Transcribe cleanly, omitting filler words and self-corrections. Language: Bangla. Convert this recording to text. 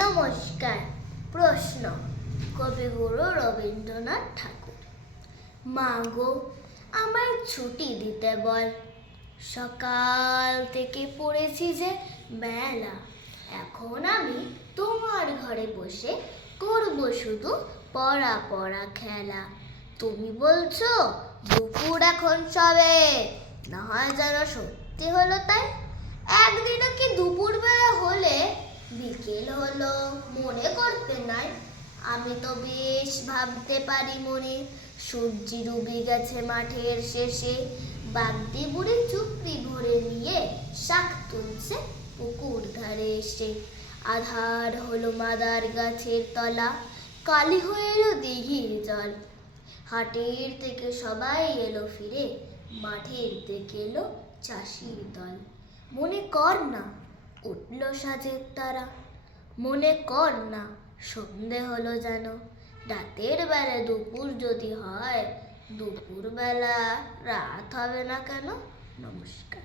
নমস্কার। প্রশ্ন, কবিগুরু রবীন্দ্রনাথ ঠাকুর। মা গো, আমায় ছুটি দিতে বল, সকাল থেকে পড়েছি যে মেলা। এখন আমি তোমার ঘরে বসে করব শুধু পড়া পড়া খেলা। তুমি বলছো দুপুর এখন সবে, না হয় যেন সত্যি হলো তাই। একদিনও কি দুপুর বেলা হলে বিকেল হলো মনে করতে নাই? আমি তো বেশ ভাবতে পারি মনে, সূর্যি ডুবে গেছে মাঠের শেষে। বাগদি বুড়ি চুপড়ি ভরে নিয়ে শাক তুলছে পুকুর ধারে এসে। আধার হলো মাদার গাছের তলা, কালি হয়ে এলো দিঘির জল। হাটের থেকে সবাই এলো ফিরে, মাঠের থেকে এলো চাষির দল। মনে কর না উঠল সাজের তারা, মনে কর না সন্ধে হলো যেন। রাতের বেলা দুপুর যদি হয়, দুপুর বেলা রাত হবে না কেন? নমস্কার।